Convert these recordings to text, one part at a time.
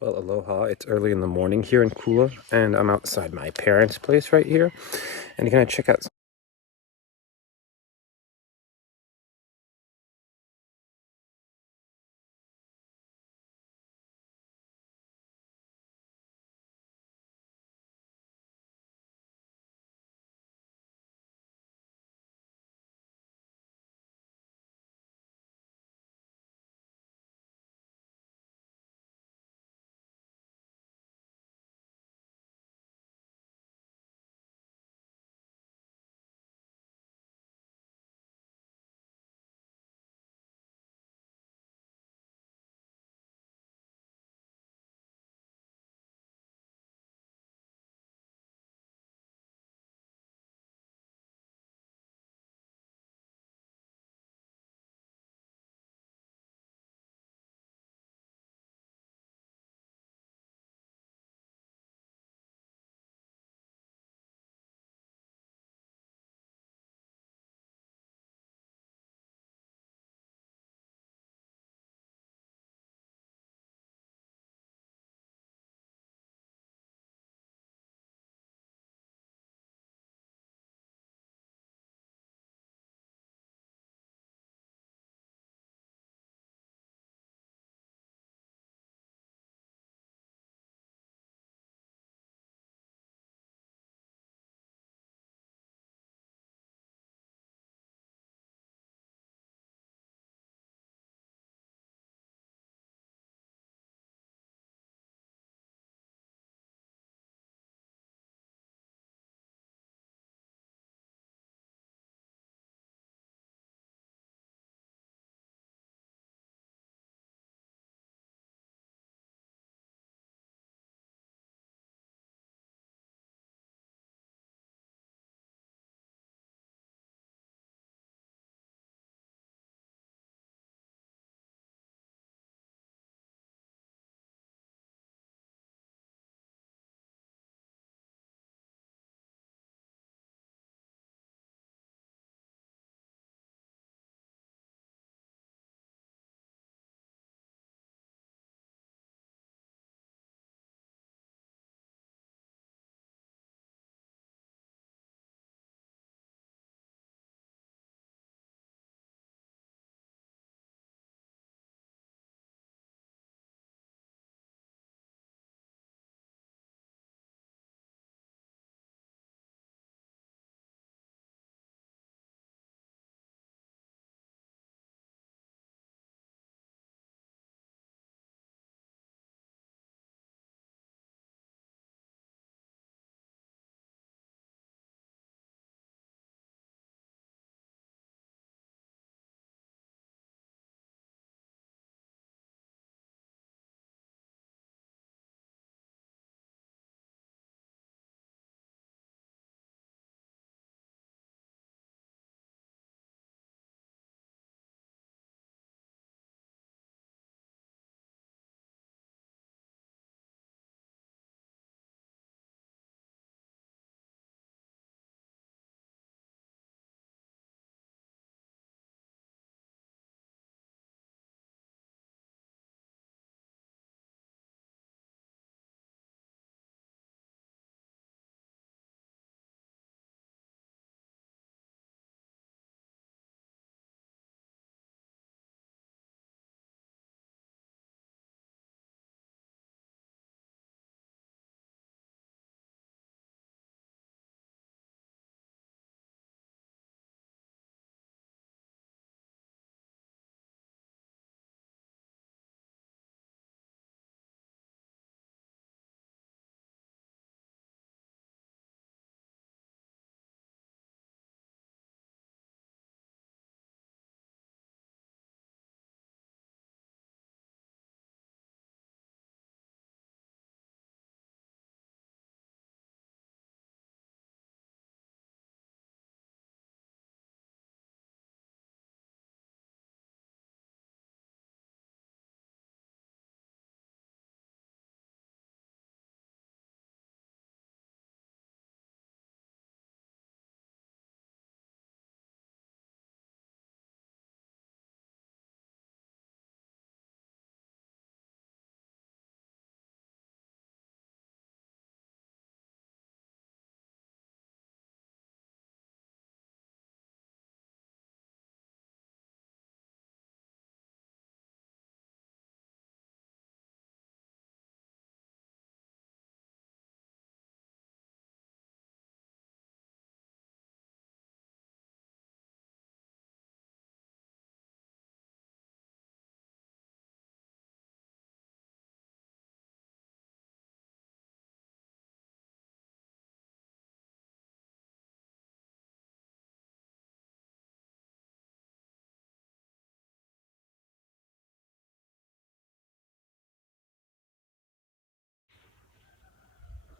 Well, aloha. It's early in the morning here in Kula, and I'm outside my parents' place right here. And you're gonna check out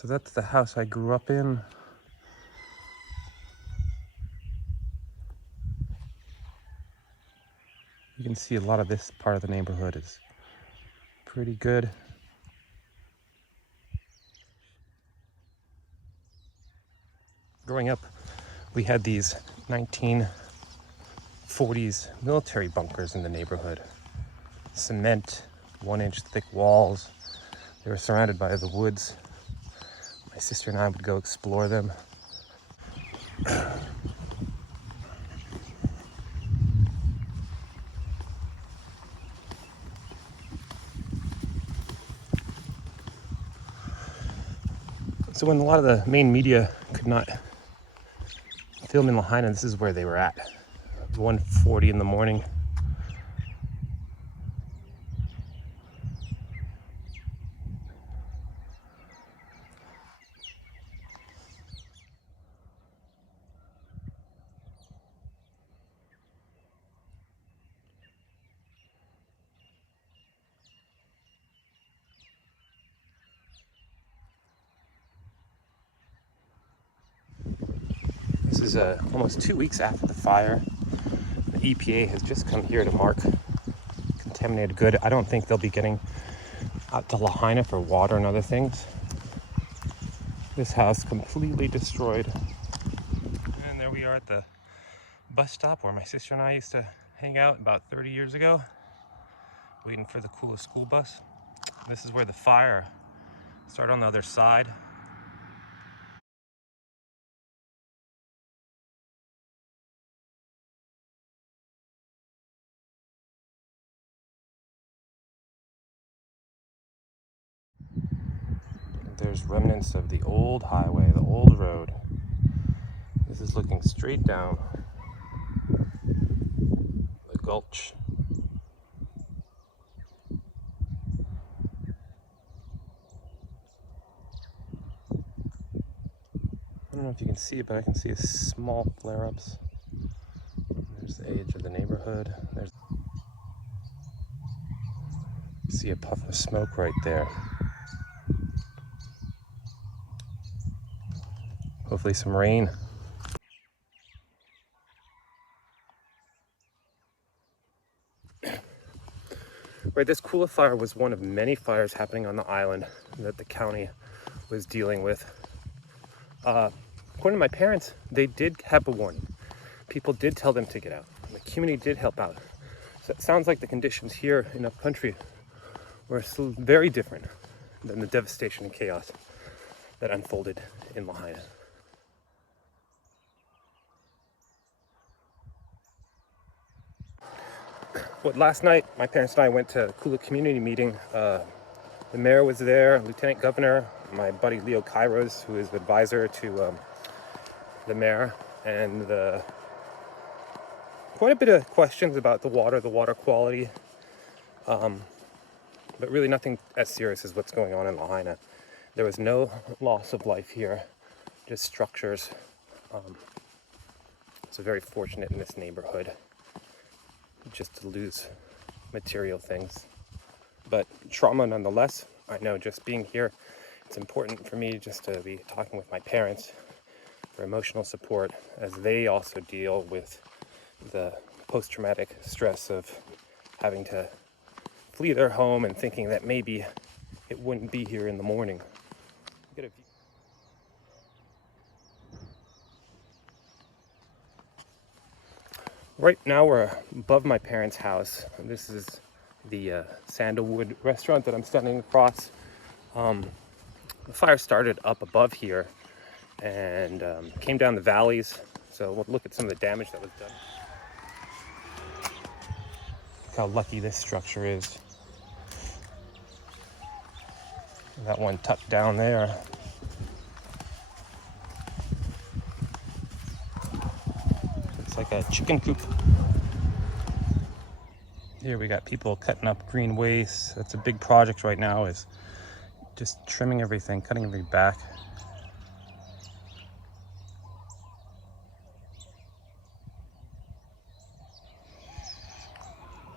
So that's the house I grew up in. You can see a lot of this part of the neighborhood is pretty good. Growing up, we had these 1940s military bunkers in the neighborhood. Cement, 1-inch thick walls. They were surrounded by the woods. My sister and I would go explore them. So when a lot of the main media could not film in Lahaina, this is where they were at. 1:40 in the morning. This is almost 2 weeks after the fire. The EPA has just come here to mark contaminated good. I don't think they'll be getting out to Lahaina for water and other things. This house completely destroyed. And there we are at the bus stop where my sister and I used to hang out about 30 years ago, waiting for the Kula school bus. This is where the fire started on the other side. There's remnants of the old highway, the old road. This is looking straight down the gulch. I don't know if you can see it, but I can see small flare-ups. There's the age of the neighborhood. There's see a puff of smoke right there. Hopefully some rain. Right, this Kula fire was one of many fires happening on the island that the county was dealing with. According to my parents, they did have a warning. People did tell them to get out. The community did help out. So it sounds like the conditions here in the country were still very different than the devastation and chaos that unfolded in Lahaina. Well, last night, my parents and I went to a Kula community meeting. The mayor was there, Lieutenant Governor, my buddy Leo Kairos, who is the advisor to the mayor, and quite a bit of questions about the water quality, but really nothing as serious as what's going on in Lahaina. There was no loss of life here, just structures. So very fortunate in this neighborhood just to lose material things, but trauma nonetheless. I know just being here, it's important for me just to be talking with my parents for emotional support as they also deal with the post-traumatic stress of having to flee their home and thinking that maybe it wouldn't be here in the morning. Right now we're above my parents' house. This is the Sandalwood restaurant that I'm standing across. The fire started up above here and came down the valleys. So we'll look at some of the damage that was done. Look how lucky this structure is. That one tucked down there. Looks like a chicken coop. Here we got people cutting up green waste. That's a big project right now, is just trimming everything, cutting everything back.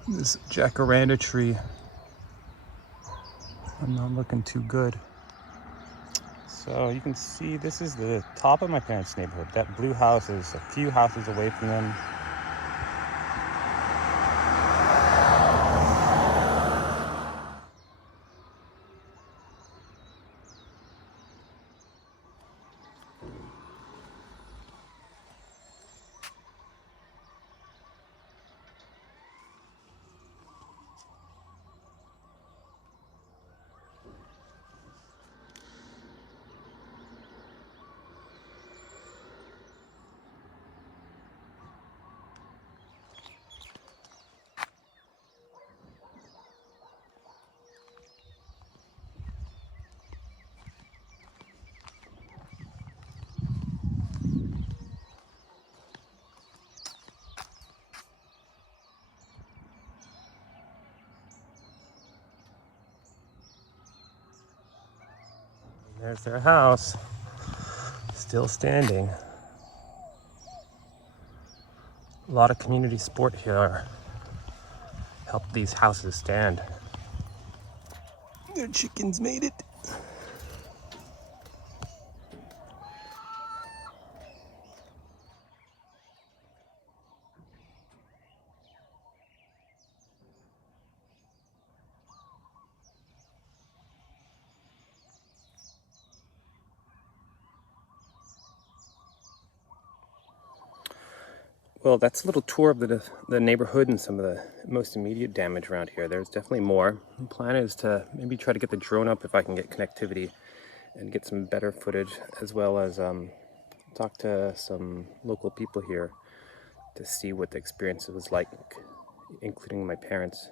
This jacaranda tree, I'm not looking too good. So you can see this is the top of my parents' neighborhood. That blue house is a few houses away from them. There's their house, still standing. A lot of community support here helped these houses stand. Their chickens made it. Well, that's a little tour of the neighborhood and some of the most immediate damage around here. There's definitely more. The plan is to maybe try to get the drone up if I can get connectivity and get some better footage, as well as talk to some local people here to see what the experience was like, including my parents.